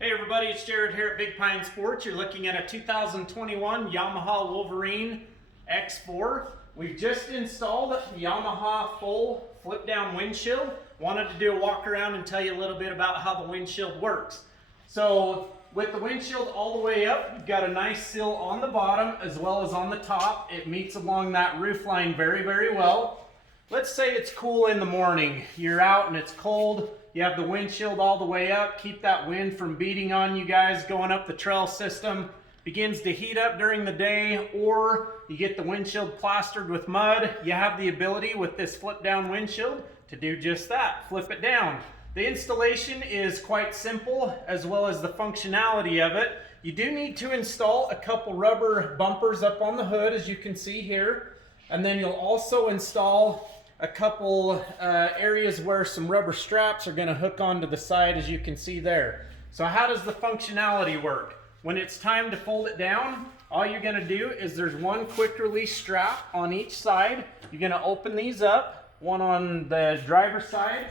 Hey everybody, it's Jared here at Big Pine Sports. You're looking at a 2021 Yamaha Wolverine X4. We've just installed the Yamaha full flip down windshield. Wanted to do a walk around and tell you a little bit about how the windshield works. So with the windshield all the way up, you've got a nice sill on the bottom as well as on the top. It meets along that roof line very, very well. Let's say it's cool in the morning. You're out and it's cold. You have the windshield all the way up. Keep that wind from beating on you guys going up the trail system. Begins to heat up during the day, or you get the windshield plastered with mud. You have the ability with this flip down windshield to do just that, flip it down. The installation is quite simple, as well as the functionality of it. You do need to install a couple rubber bumpers up on the hood, as you can see here. And then you'll also install a couple areas where some rubber straps are going to hook onto the side, as you can see there. So how does the functionality work? When it's time to fold it down, all you're going to do is there's one quick release strap on each side. You're going to open these up, one on the driver's side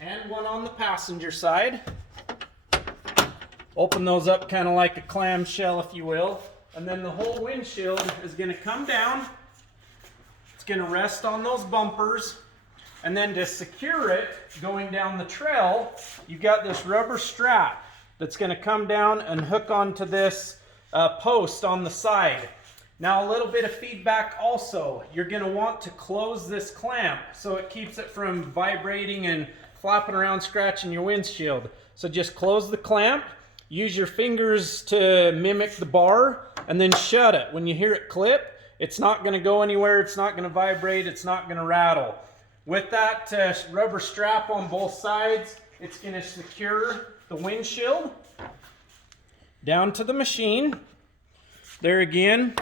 and one on the passenger side. Open those up kind of like a clamshell, if you will, and then the whole windshield is going to come down. Going to rest on those bumpers, and then to secure it going down the trail, you've got this rubber strap that's going to come down and hook onto this post on the side. Now, a little bit of feedback also. You're going to want to close this clamp so it keeps it from vibrating and flapping around scratching your windshield. So just close the clamp, use your fingers to mimic the bar, and then shut it. When you hear it clip, it's not going to go anywhere, it's not going to vibrate, it's not going to rattle. With that rubber strap on both sides, it's going to secure the windshield down to the machine. There again,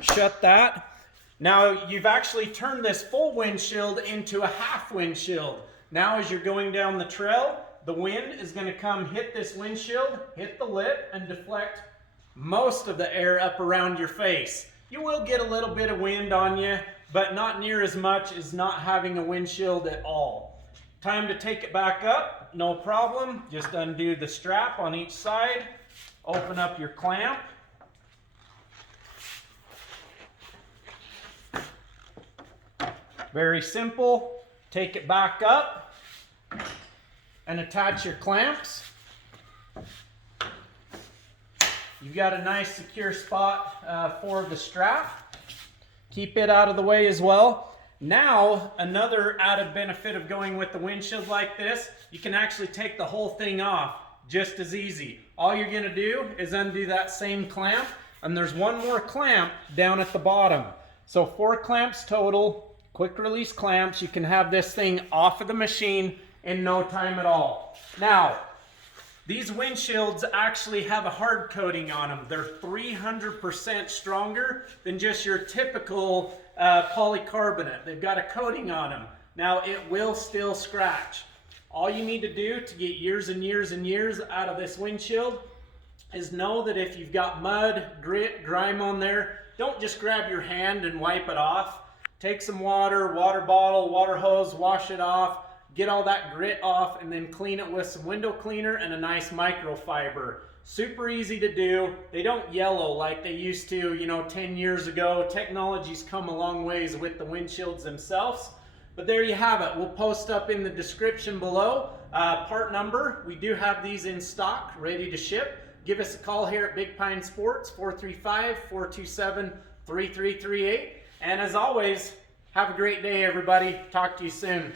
shut that. Now you've actually turned this full windshield into a half windshield. Now as you're going down the trail, the wind is going to come hit this windshield, hit the lip, and deflect most of the air up around your face. You will get a little bit of wind on you, but not near as much as not having a windshield at all. Time to take it back up, no problem. Just undo the strap on each side, open up your clamp. Very simple. Take it back up and attach your clamps. You've got a nice secure spot for the strap. Keep it out of the way as well. Now, another added benefit of going with the windshield like this, you can actually take the whole thing off just as easy. All you're going to do is undo that same clamp, and there's one more clamp down at the bottom. So 4 clamps total, quick release clamps. You can have this thing off of the machine in no time at all. Now, these windshields actually have a hard coating on them. They're 300% stronger than just your typical polycarbonate. They've got a coating on them. Now, it will still scratch. All you need to do to get years and years and years out of this windshield is know that if you've got mud, grit, grime on there, don't just grab your hand and wipe it off. Take some water, water bottle, water hose, wash it off. Get all that grit off, and then clean it with some window cleaner and a nice microfiber. Super easy to do. They don't yellow like they used to, 10 years ago. Technology's come a long ways with the windshields themselves. But there you have it. We'll post up in the description below part number. We do have these in stock, ready to ship. Give us a call here at Big Pine Sports, 435-427-3338. And as always, have a great day, everybody. Talk to you soon.